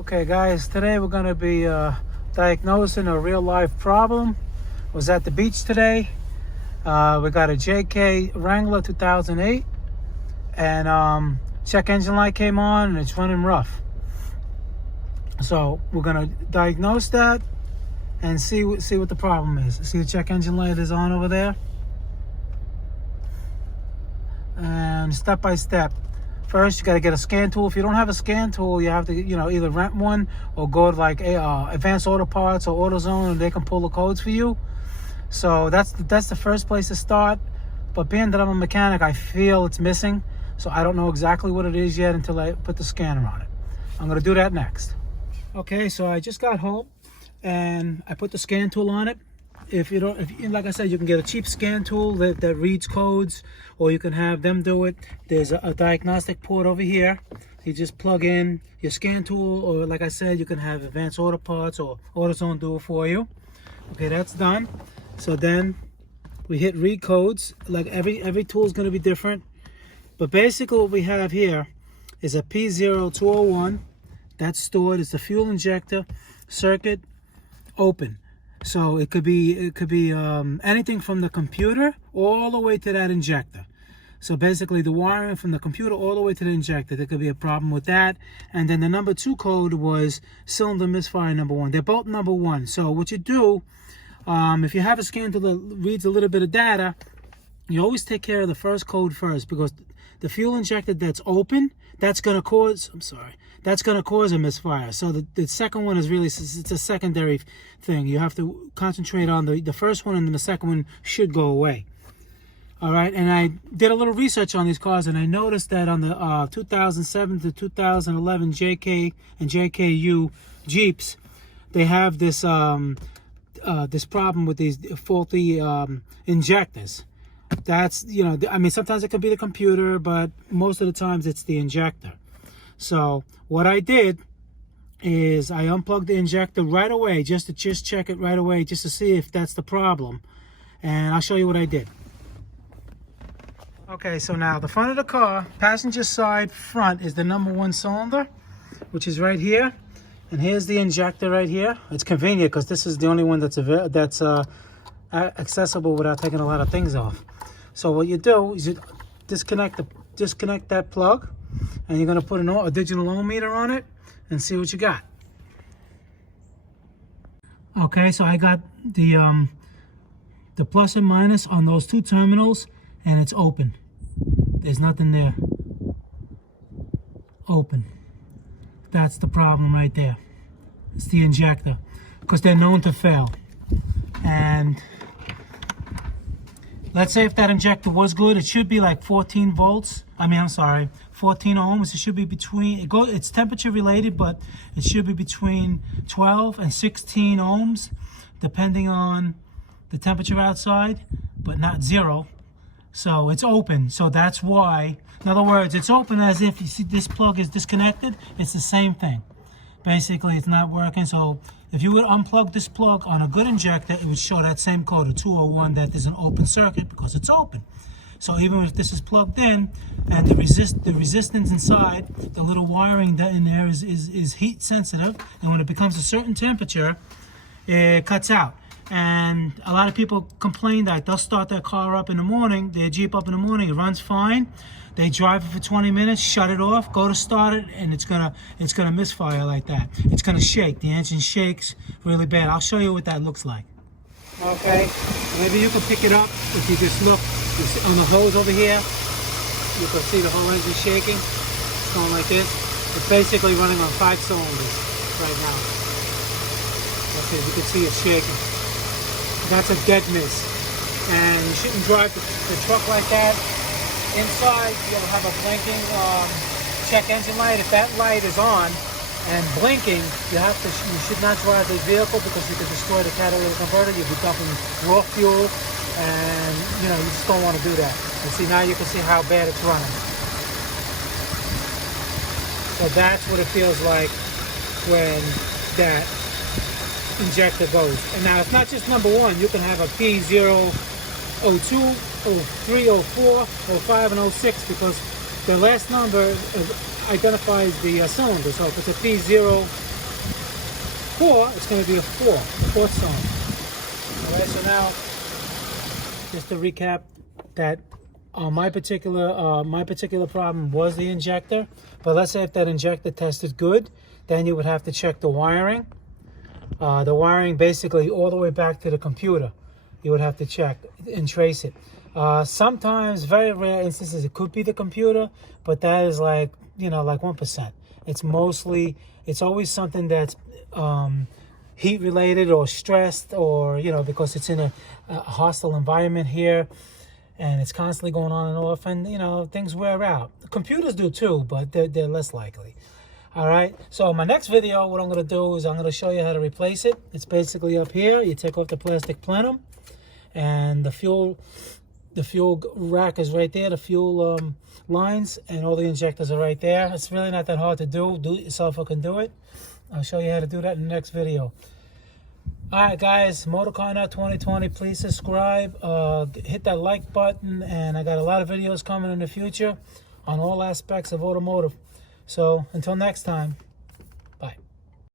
Okay guys, today we're going to be diagnosing a real life problem. Was at the beach today. We got a JKU Wrangler 2008 and check engine light came on and it's running rough. So we're going to diagnose that and see what the problem is. See the check engine light is on over there? And step by step. First, you got to get a scan tool. If you don't have a scan tool, you have to, either rent one or go to like Advanced Auto Parts or AutoZone, and they can pull the codes for you. So that's the first place to start. But being that I'm a mechanic, I feel it's missing. So I don't know exactly what it is yet until I put the scanner on it. I'm going to do that next. Okay, so I just got home and I put the scan tool on it. Like I said, you can get a cheap scan tool that reads codes, or you can have them do it. There's a diagnostic port over here. You just plug in your scan tool, or like I said, you can have Advanced Auto Parts or AutoZone do it for you. Okay, that's done. So then we hit read codes. Like every tool is going to be different, but basically what we have here is a P0201 that's stored. It's the fuel injector circuit open. So it could be anything from the computer all the way to that injector. So basically the wiring from the computer all the way to the injector, there could be a problem with that. And then the number 2 code was cylinder misfire number 1. They're both number 1. So what you do, if you have a scan tool that reads a little bit of data, you always take care of the first code first, because the fuel injector that's open, that's going to cause, that's going to cause a misfire. So the second one is really, it's a secondary thing. You have to concentrate on the first one, and then the second one should go away. All right, and I did a little research on these cars, and I noticed that on the 2007 to 2011 JK and JKU Jeeps, they have this this problem with these faulty injectors. That's, sometimes it could be the computer, but most of the times it's the injector. So what I did is I unplugged the injector right away, just to check it right away, just to see if that's the problem. And I'll show you what I did. Okay, so now the front of the car, passenger side front, is the number 1 cylinder, which is right here. And here's the injector right here. It's convenient because this is the only one that's accessible without taking a lot of things off. So what you do is you disconnect that plug, and you're going to put a digital ohm meter on it and see what you got. Okay, so I got the plus and minus on those 2 terminals, and it's open. There's nothing there. Open. That's the problem right there. It's the injector, because they're known to fail. And let's say if that injector was good, it should be like 14 volts. 14 ohms. It should be between, it's temperature related, but it should be between 12 and 16 ohms, depending on the temperature outside, but not 0. So it's open. So that's why, in other words, it's open as if you see this plug is disconnected. It's the same thing. Basically, it's not working. So if you would unplug this plug on a good injector, it would show that same code, a 201, that is an open circuit, because it's open. So even if this is plugged in and the resistance inside, the little wiring that in there is heat sensitive, and when it becomes a certain temperature, it cuts out. And a lot of people complain that they'll start their car up in the morning, their Jeep up in the morning, it runs fine. They drive it for 20 minutes, shut it off, go to start it, and it's gonna misfire like that. It's gonna shake. The engine shakes really bad. I'll show you what that looks like. Okay, maybe you can pick it up if you just look on the hose over here. You can see the whole engine shaking. It's going like this. It's basically running on 5 cylinders right now. Okay, you can see it's shaking. That's a dead miss. And you shouldn't drive the truck like that. Inside, you'll have a blinking check engine light. If that light is on and blinking, you should not drive the vehicle, because you could destroy the catalytic converter. You'll be dumping raw fuel, and you just don't want to do that. And see, now you can see how bad it's running. So that's what it feels like when that injector goes. And now it's not just number 1. You can have a P002, 03, 04, 05, and 06, because the last number identifies the cylinder. So if it's a P04, it's going to be a 4, fourth cylinder. All right, so now, just to recap, that my particular problem was the injector. But let's say if that injector tested good, then you would have to check the wiring. The wiring basically all the way back to the computer. You would have to check and trace it. Sometimes, very rare instances, it could be the computer, but that is like, like 1%. It's always something that's heat related or stressed, or, because it's in a hostile environment here and it's constantly going on and off, and, things wear out. Computers do too, but they're less likely. All right, so my next video, what I'm going to do is I'm going to show you how to replace it. It's basically up here. You take off the plastic plenum, and the fuel rack is right there, the fuel lines, and all the injectors are right there. It's really not that hard to do. Do it yourself who can do it. I'll show you how to do that in the next video. All right, guys, Motorcar Nut 2020, please subscribe, hit that like button, and I got a lot of videos coming in the future on all aspects of automotive. So until next time.